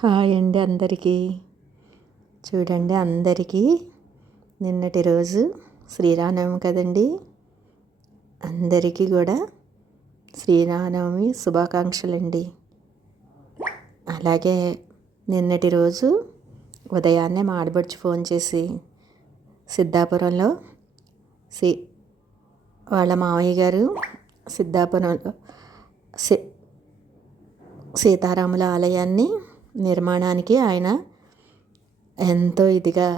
Hi అండి అందరికీ. చూడండి అందరికీ నిన్నటి రోజు శ్రీరామనవమి కదండి. అందరికీ కూడా శ్రీరామనవమి శుభాకాంక్షలండి. అలాగే నిన్నటి రోజు ఉదయాన్నే మా ఆడబడుచు ఫోన్ చేసి సిద్ధాపురంలో వాళ్ళ మామయ్య గారు సిద్ధాపురంలో సీతారాముల ఆలయాన్ని నిర్మాణానికి ఆయన ఎంతో ఇదిగా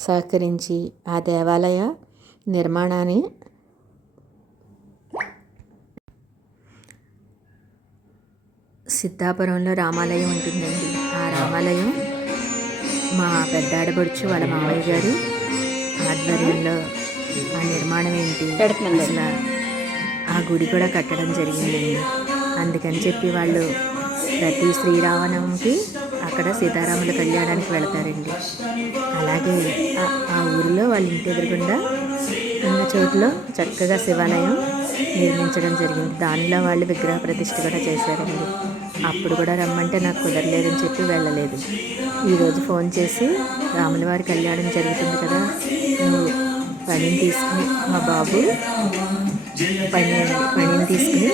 సహకరించి ఆ దేవాలయ నిర్మాణాన్ని సిద్ధాపురంలో రామాలయం ఉంటుందండి. ఆ రామాలయం మా పెద్ద ఆడబడుచు వాళ్ళ మామయ్య గారు ఆధ్వర్యంలో ఆ నిర్మాణం ఏంటి అసలు ఆ గుడి కూడా కట్టడం జరిగిందండి. అందుకని చెప్పి వాళ్ళు ప్రతి శ్రీరామనవమికి అక్కడ సీతారాముల కళ్యాణానికి వెళతారండి. అలాగే ఆ ఊరిలో వాళ్ళ ఇంటి ఎదురుగుండా ఉన్న చోట్ల చక్కగా శివాలయం నిర్మించడం జరిగింది. దానిలో వాళ్ళు విగ్రహ ప్రతిష్ఠ కూడా చేశారండి. అప్పుడు కూడా రమ్మంటే నాకు కుదరలేదని చెప్పి వెళ్ళలేదు. ఈరోజు ఫోన్ చేసి రాముల వారి కళ్యాణం జరుగుతుంది కదా, నువ్వు పనిని తీసుకుని మా బాబు పనిని తీసుకుని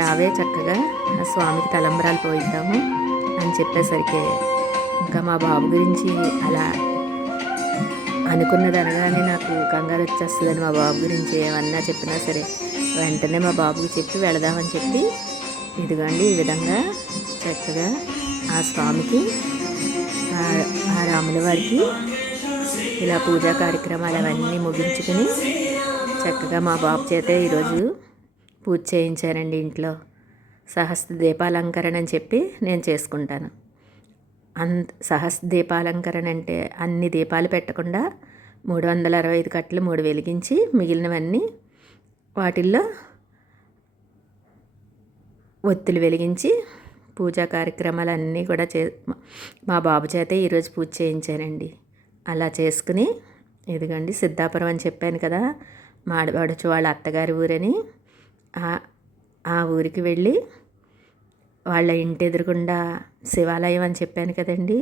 రావే, చక్కగా ఆ స్వామికి తలంబరాలు పోయిద్దాము అని చెప్పేసరికి ఇంకా మా బాబు గురించి అలా అనుకున్నది అనగానే నాకు కంగారు వచ్చేస్తుందని మా బాబు గురించి ఏమన్నా చెప్పినా సరే వెంటనే మా బాబుకి చెప్పి వెళదామని చెప్పి ఇదిగోండి ఈ విధంగా చక్కగా ఆ స్వామికి ఆ రాముల వారికి ఇలా పూజా కార్యక్రమాలు అవన్నీ ముగించుకుని చక్కగా మా బాబు చేతే ఈరోజు పూజ చేయించారండి. ఇంట్లో సహస్ర దీపాలంకరణ అని చెప్పి నేను చేసుకుంటాను. సహస్ర దీపాలంకరణ అంటే అన్ని దీపాలు పెట్టకుండా 365 కట్టలు 3 వెలిగించి మిగిలినవన్నీ వాటిల్లో ఒత్తులు వెలిగించి పూజా కార్యక్రమాలన్నీ కూడా మా బాబు చేతే ఈరోజు పూజ చేయించానండి. అలా చేసుకుని ఇదిగండి సిద్ధాపురం అని చెప్పాను కదా, మా ఆడపడుచు వాళ్ళ అత్తగారి ఊరని ఆ ఊరికి వెళ్ళి వాళ్ళ ఇంటి ఎదురుగుండా శివాలయం అని చెప్పాను కదండి.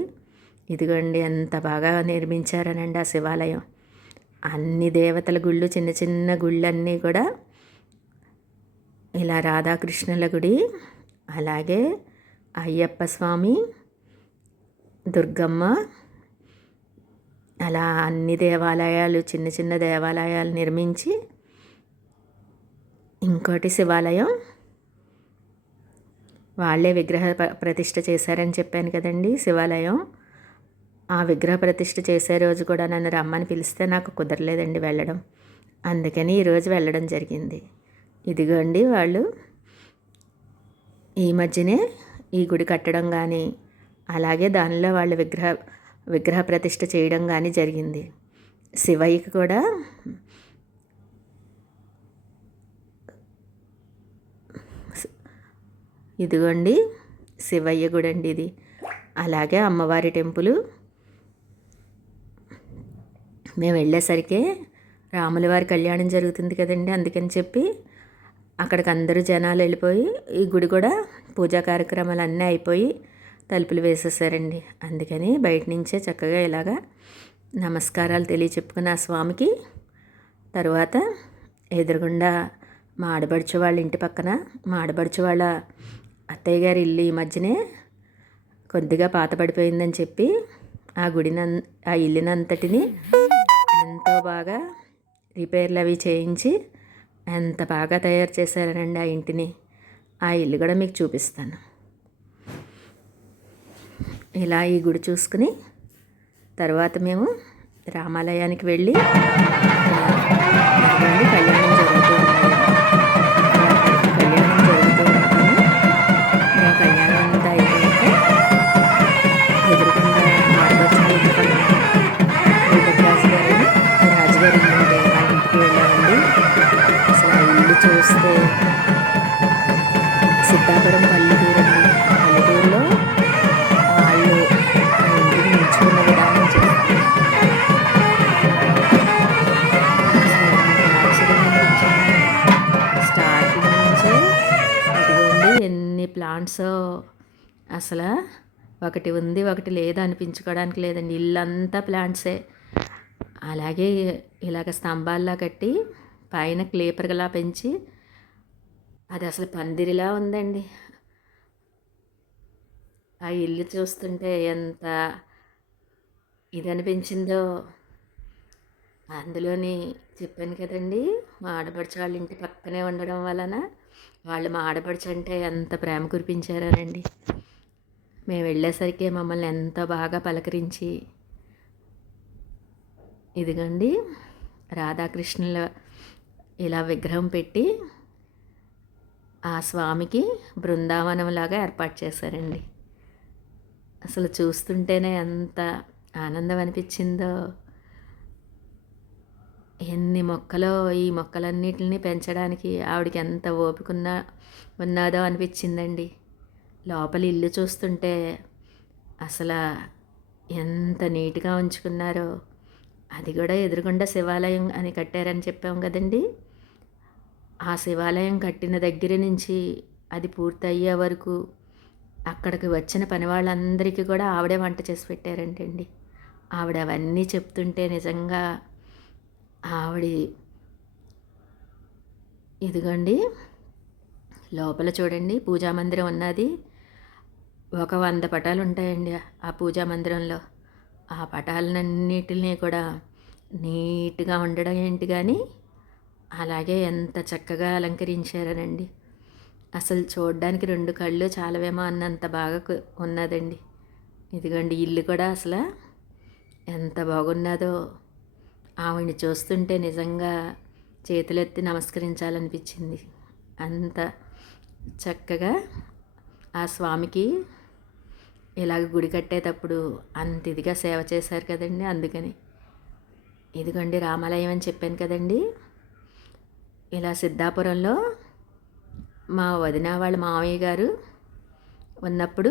ఇదిగోండి ఎంత బాగా నిర్మించారనండి ఆ శివాలయం. అన్ని దేవతల గుళ్ళు, చిన్న చిన్న గుళ్ళన్నీ కూడా ఇలా రాధాకృష్ణుల గుడి, అలాగే అయ్యప్ప స్వామి, దుర్గమ్మ, అలా అన్ని దేవాలయాలు చిన్న చిన్న దేవాలయాలు నిర్మించి ఇంకోటి శివాలయం వాళ్ళే విగ్రహ ప్రతిష్ఠ చేశారని చెప్పాను కదండి. శివాలయం ఆ విగ్రహ ప్రతిష్ఠ చేసే రోజు కూడా నన్ను రమ్మని పిలిస్తే నాకు కుదరలేదండి వెళ్ళడం. అందుకని ఈరోజు వెళ్ళడం జరిగింది. ఇదిగోండి వాళ్ళు ఈ మధ్యనే ఈ గుడి కట్టడం కానీ అలాగే దానిలో వాళ్ళు విగ్రహ ప్రతిష్ఠ చేయడం కానీ జరిగింది. శివయ్యకి కూడా ఇదిగోండి శివయ్య గుడి అండి ఇది. అలాగే అమ్మవారి టెంపుల్ మేము వెళ్ళేసరికి రాముల వారి కళ్యాణం జరుగుతుంది కదండి. అందుకని చెప్పి అక్కడికి అందరూ జనాలు వెళ్ళిపోయి ఈ గుడి కూడా పూజా కార్యక్రమాలు అన్నీ అయిపోయి తలుపులు వేసేసారండి. అందుకని బయట నుంచే చక్కగా ఇలాగా నమస్కారాలు తెలియచెప్పుకుని ఆ స్వామికి తరువాత ఎదురుగుండా మా ఆడబడుచు వాళ్ళ ఇంటి పక్కన మా ఆడబడుచు వాళ్ళ అత్తయ్య గారి ఇల్లు ఈ మధ్యనే కొద్దిగా పాతపడిపోయిందని చెప్పి ఆ ఇల్లునంతటిని ఎంతో బాగా రిపేర్లు అవి చేయించి ఎంత బాగా తయారు చేశారనండి ఆ ఇంటిని. ఆ ఇల్లు కూడా మీకు చూపిస్తాను. ఇలా ఈ గుడి చూసుకుని తర్వాత మేము రామాలయానికి వెళ్ళి కళ్యాణం జరుగుతూ ఉన్నది. కళ్యాణం జరుగుతూ ఉన్నదని మేము కళ్యాణం అంతా అయిపోయాక ఎదురుకుండా రాజుగారి ఇల్లు ఉండే ఆ ఇంటికి వెళ్ళామండి. అసలు ఆ ఇల్లు చూస్తే సిద్ధాపురం పల్లెటూరు అండి. పల్లెటూరులో వాళ్ళు ఆ ఇంటిని ఎంచుకున్న విధానం చెప్తారు. స్టార్టింగ్ నుంచే అదిగోండి ఎన్ని ప్లాంట్స్ అసలు ఒకటి ఉంది ఒకటి లేదు అనిపించుకోవడానికి లేదండి. ఇల్లంతా ప్లాంట్సే. అలాగే ఇలాగ స్తంభాల్లా కట్టి పైన క్లీపర్లా పెంచి అది అసలు పందిరిలా ఉందండి. ఆ ఇల్లు చూస్తుంటే ఎంత ఇది అనిపించిందో. అందులోని చెప్పాను కదండి, మా ఆడపడుచు వాళ్ళ ఇంటి పక్కనే ఉండడం వలన వాళ్ళు మా ఆడపడుచు అంటే ఎంత ప్రేమ కురిపించారోనండి. మేము వెళ్ళేసరికి మమ్మల్ని ఎంతో బాగా పలకరించి, ఇదిగండి రాధాకృష్ణుల ఇలా విగ్రహం పెట్టి ఆ స్వామికి బృందావనంలాగా ఏర్పాటు చేశారండి. అసలు చూస్తుంటేనే ఎంత ఆనందం అనిపించిందో. ఎన్ని మొక్కలో ఈ మొక్కలన్నిటిని పెంచడానికి ఆవిడకి ఎంత ఓపిక ఉన్నాదో అనిపించిందండి. లోపల ఇల్లు చూస్తుంటే అసలు ఎంత నీట్గా ఉంచుకున్నారో. అది కూడా ఎదురుగుండా శివాలయం అని కట్టారని చెప్పాం కదండి. ఆ శివాలయం కట్టిన దగ్గర నుంచి అది పూర్తయ్యే వరకు అక్కడికి వచ్చిన పని వాళ్ళందరికీ కూడా ఆవిడే వంట చేసి పెట్టారంటండి. ఆవిడ అవన్నీ చెప్తుంటే నిజంగా ఆవిడ ఇదిగోండి లోపల చూడండి పూజా మందిరం ఉన్నది. ఒక 100 పటాలు ఉంటాయండి ఆ పూజా మందిరంలో. ఆ పటాలన్నిటిని కూడా నీట్గా ఉండడం ఏంటి కానీ అలాగే ఎంత చక్కగా అలంకరించారనండి. అసలు చూడడానికి 2 కళ్ళు చాలవేమో అన్నంత బాగా ఉన్నదండి. ఇదిగోండి ఇల్లు కూడా అసలు ఎంత బాగున్నదో. ఆవిడ్ని చూస్తుంటే నిజంగా చేతులెత్తి నమస్కరించాలనిపించింది. అంత చక్కగా ఆ స్వామికి ఇలాగ గుడి కట్టేటప్పుడు అంత ఇదిగా సేవ చేశారు కదండి. అందుకని ఇదిగోండి రామాలయం అని చెప్పాను కదండి. ఇలా సిద్ధాపురంలో మా వదిన వాళ్ళ మామయ్య గారు ఉన్నప్పుడు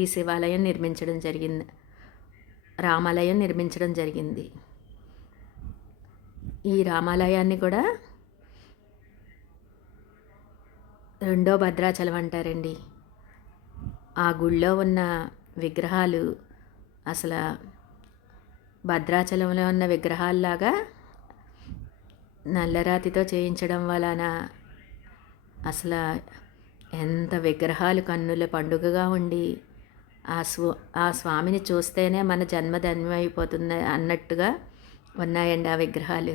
ఈ శివాలయం నిర్మించడం జరిగింది, రామాలయం నిర్మించడం జరిగింది. ఈ రామాలయాన్ని కూడా రెండో భద్రాచలం అంటారండి. ఆ గుళ్ళో ఉన్న విగ్రహాలు అసలు భద్రాచలంలో ఉన్న విగ్రహాల్లాగా నల్లరాతితో చేయించడం వలన అసలు ఎంత విగ్రహాలు కన్నుల పండుగగా ఉండి ఆ స్వామిని చూస్తేనే మన జన్మ ధన్యమైపోతుంది అన్నట్టుగా ఉన్నాయండి ఆ విగ్రహాలు.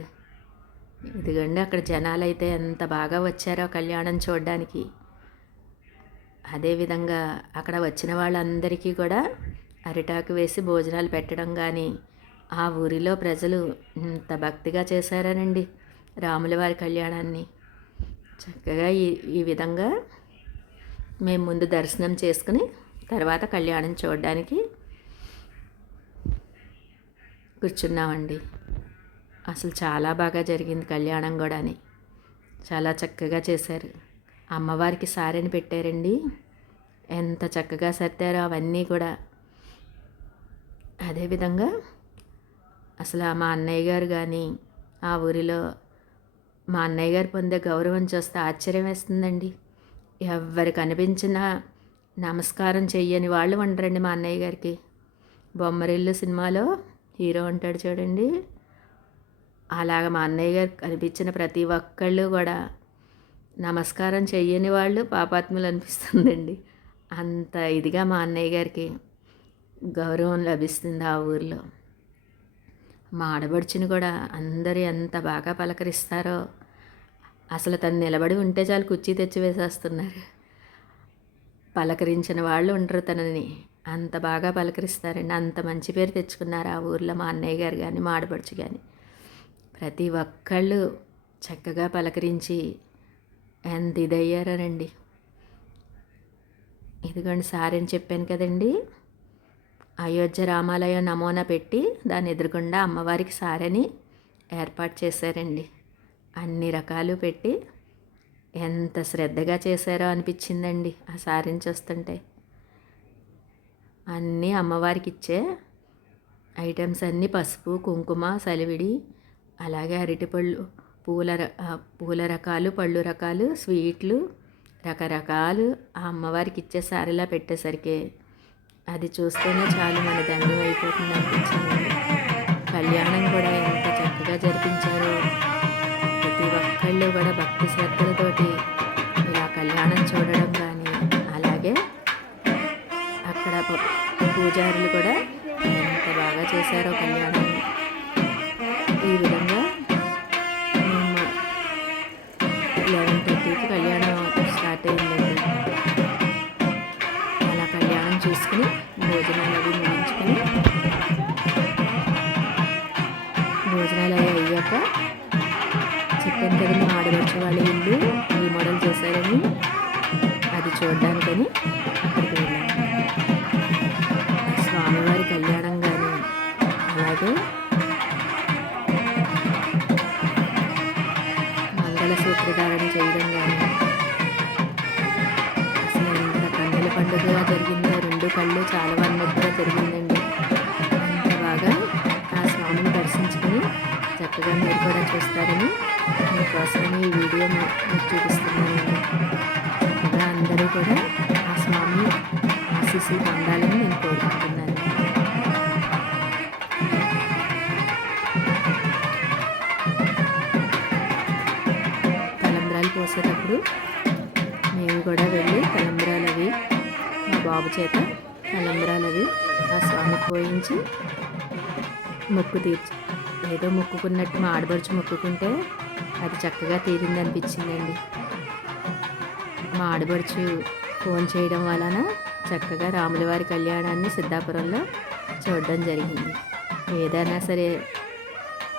ఇదిగోండి అక్కడ జనాలు అయితే ఎంత బాగా వచ్చారో కళ్యాణం చూడడానికి. అదేవిధంగా అక్కడ వచ్చిన వాళ్ళందరికీ కూడా అరిటాకు వేసి భోజనాలు పెట్టడం కానీ, ఆ ఊరిలో ప్రజలు ఇంత భక్తిగా చేశారనండి రాముల వారి కళ్యాణాన్ని. చక్కగా ఈ విధంగా మేము ముందు దర్శనం చేసుకుని తర్వాత కళ్యాణం చూడడానికి కూర్చున్నామండి. అసలు చాలా బాగా జరిగింది కళ్యాణం కూడాని. చాలా చక్కగా చేశారు. అమ్మవారికి సారెని పెట్టారండి. ఎంత చక్కగా సర్దారో అవన్నీ కూడా. అదేవిధంగా అసలు మా అన్నయ్య గారు కానీ ఆ ఊరిలో మా అన్నయ్య గారు పొందే గౌరవం చూస్తే ఆశ్చర్యం వేస్తుందండి. ఎవరికి అనిపించినా నమస్కారం చెయ్యని వాళ్ళు ఉండరండి మా అన్నయ్య గారికి. బొమ్మరిల్లు సినిమాలో హీరో ఉంటాడు చూడండి, అలాగ మా అన్నయ్య గారు కనిపించిన ప్రతి ఒక్కళ్ళు కూడా నమస్కారం చెయ్యని వాళ్ళు పాపాత్ములు అనిపిస్తుందండి. అంత ఇదిగా మా అన్నయ్య గారికి గౌరవం లభిస్తుంది ఆ ఊరిలో. మా ఆడబడుచుని కూడా అందరూ ఎంత బాగా పలకరిస్తారో. అసలు తను నిలబడి ఉంటే చాలు కుర్చీ తెచ్చి వేసేస్తున్నారు. పలకరించిన వాళ్ళు ఉండరు తనని. అంత బాగా పలకరిస్తారండి. అంత మంచి పేరు తెచ్చుకున్నారు ఆ ఊర్లో మా అన్నయ్య గారు కానీ మా ఆడపడుచు కానీ. ప్రతి ఒక్కళ్ళు చక్కగా పలకరించి ఎంత ఇదయ్యారండి. ఇదిగోండి సారని చెప్పాను కదండి, అయోధ్య రామాలయం నమూనా పెట్టి దాని ఎదురుగుండా అమ్మవారికి సారని ఏర్పాటు చేశారండి. అన్ని రకాలు పెట్టి ఎంత శ్రద్ధగా చేశారో అనిపించిందండి ఆ సారీని చూస్తుంటే. అన్నీ అమ్మవారికి ఇచ్చే ఐటమ్స్ అన్నీ పసుపు కుంకుమ సలివిడి, అలాగే అరటిపళ్ళు, పూల రకాలు, పళ్ళు రకాలు, స్వీట్లు రకరకాలు ఆ అమ్మవారికి ఇచ్చే సారీలా పెట్టేసరికి అది చూస్తేనే చాలు మన దండం అయిపోతుంది అనిపించిందండి. కళ్యాణం కూడా ఎంత చక్కగా జరిపించారో, ప్రతి ఒక్కళ్ళు కూడా భక్తి శ్రద్ధలతోటి ఇలా కళ్యాణం చూడడం కానీ, అలాగే అక్కడ పూజారులు కూడా ఎంత బాగా చేశారో కళ్యాణాన్ని. ఈ విధంగా 11:30కి కళ్యాణం స్టార్ట్ అయిందండి. అలా కళ్యాణం చూసుకుని భోజనాలు అవి ముగించుకొని, భోజనాలు అవి అయ్యాక చెప్పాను కదండి మా ఆడపడుచు వాళ్ళ ఇల్లు రీమోడల్ చేశారని, అది చూడడానికని అక్కడికి వెళ్ళాము. స్వామివారి కళ్యాణం కానీ, అలాగే మంగళసూత్రధారణ చేయడం కానీ అసలు ఎంత కన్నుల పండుగగా జరిగిందో, రెండు కళ్ళు చాలా అన్నట్టుగా జరిగిందండి. అంత బాగా ఆ స్వామిని దర్శించుకుని చక్కగా మీరు కూడా చూస్తారని మీకోసమని ఈ వీడియో మీకు చూపిస్తున్నానండి. చక్కగా అందరూ కూడా ఆ స్వామి ఆశీస్సులు పొందాలని నేను కోరుకుంటున్నాను. తలంబ్రాలు పోసేటప్పుడు మేము కూడా వెళ్ళి తలంబ్రాలు అవి మా బాబు చేత తలంబ్రాలు అవి ఆ స్వామికి పోయించి మొక్కు తీర్చి, ఏదో మొక్కుకున్నట్టు మా ఆడపడుచు మొక్కుకుంటే అది చక్కగా తీరిందనిపించిందండి. మా ఆడపడుచు ఫోన్ చేయడం వలన చక్కగా రాములవారి కళ్యాణాన్ని సిద్ధాపురంలో చూడడం జరిగింది. ఏదైనా సరే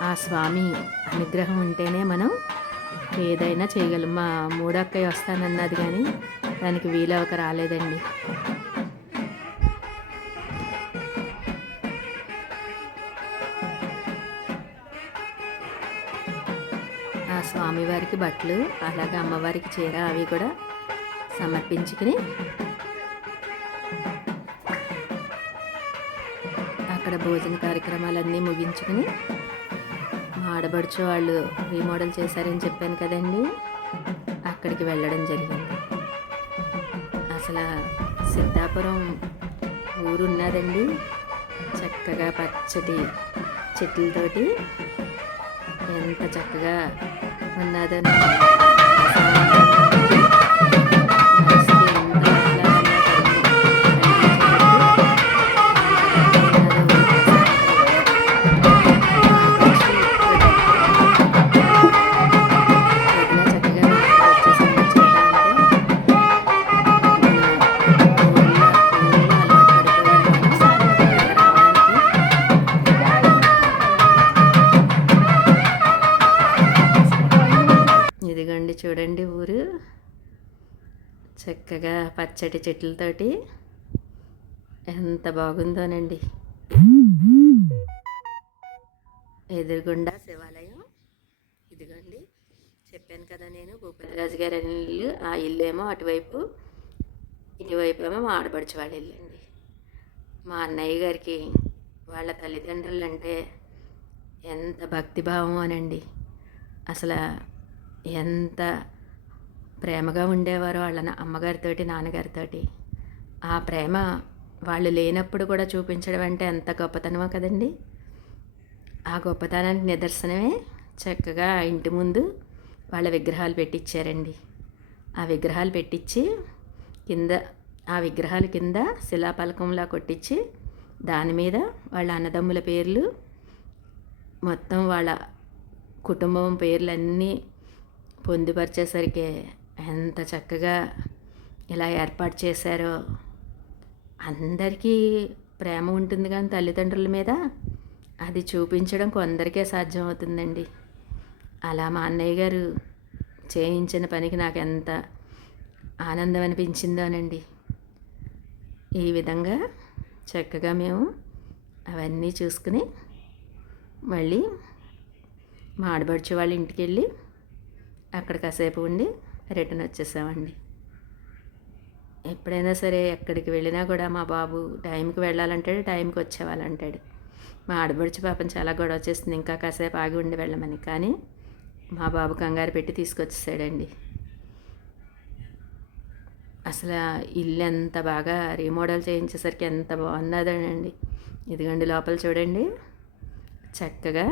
ఆ స్వామి అనుగ్రహం ఉంటేనే మనం ఏదైనా చేయగలం. మా మూడక్కయ్య వస్తానన్నది కానీ దానికి వీలవక రాలేదండి. ఆ స్వామివారికి బట్టలు, అలాగే అమ్మవారికి చీర అవి కూడా సమర్పించుకుని అక్కడ భోజన కార్యక్రమాలన్నీ ముగించుకుని, మా ఆడబడుచు వాళ్ళు రీమోడల్ చేశారని చెప్పాను కదండి, అక్కడికి వెళ్ళడం జరిగింది. అసలు సిద్ధాపురం ఊరు ఉన్నదండి, చక్కగా పచ్చటి చెట్లతోటి ఎంత చక్కగా ఉన్నదో ఇదిగోండి చూడండి ఊరు చక్కగా పచ్చటి చెట్లతోటి ఎంత బాగుందోనండి. ఎదురుగుండా శివాలయం. ఇదిగోండి చెప్పాను కదా నేను భూపతిరాజు గారి ఇల్లు, ఆ ఇల్లు ఏమో అటువైపు, ఇటువైపు ఏమో మా ఆడపడుచు వాళ్ళ ఇల్లు అండి. మా అన్నయ్య గారికి వాళ్ళ తల్లిదండ్రులు అంటే ఎంత భక్తిభావం అనండి. అసలు ఎంత ప్రేమగా ఉండేవారో వాళ్ళ అమ్మగారితోటి నాన్నగారితోటి. ఆ ప్రేమ వాళ్ళు లేనప్పుడు కూడా చూపించడం అంటే ఎంత గొప్పతనమో కదండి. ఆ గొప్పతనానికి నిదర్శనమే చక్కగా ఇంటి ముందు వాళ్ళ విగ్రహాలు పెట్టించారండి. ఆ విగ్రహాలు పెట్టించి కింద, ఆ విగ్రహాల కింద శిలాపలకంలా కొట్టించి దాని మీద వాళ్ళ అన్నదమ్ముల పేర్లు, మొత్తం వాళ్ళ కుటుంబం పేర్లన్నీ పొందుపరిచేసరికి ఎంత చక్కగా ఇలా ఏర్పాటు చేశారో. అందరికీ ప్రేమ ఉంటుంది కానీ తల్లిదండ్రుల మీద అది చూపించడం కొందరికే సాధ్యం అవుతుందండి. అలా మా అన్నయ్య గారు చేయించిన పనికి నాకు ఎంత ఆనందం అనిపించిందోనండి. ఈ విధంగా చక్కగా మేము అవన్నీ చూసుకుని మళ్ళీ మా ఆడబడుచు వాళ్ళ ఇంటికి వెళ్ళి అక్కడ కాసేపు ఉండి రిటర్న్ వచ్చేసామండి. ఎప్పుడైనా సరే ఎక్కడికి వెళ్ళినా కూడా మా బాబు టైంకి వెళ్ళాలంటాడు, టైంకి వచ్చేవాళ్ళంటాడు. మా ఆడబడుచు పాపం చాలా గొడవ చేస్తుంది ఇంకా కాసేపు ఆగి ఉండి వెళ్ళమని, కానీ మా బాబు కంగారు పెట్టి తీసుకొచ్చేసాడండి. అసలు ఇల్లు ఎంత బాగా రీమోడల్ చేయించేసరికి ఎంత బాగున్నదండి. ఇదిగోండి లోపల చూడండి చక్కగా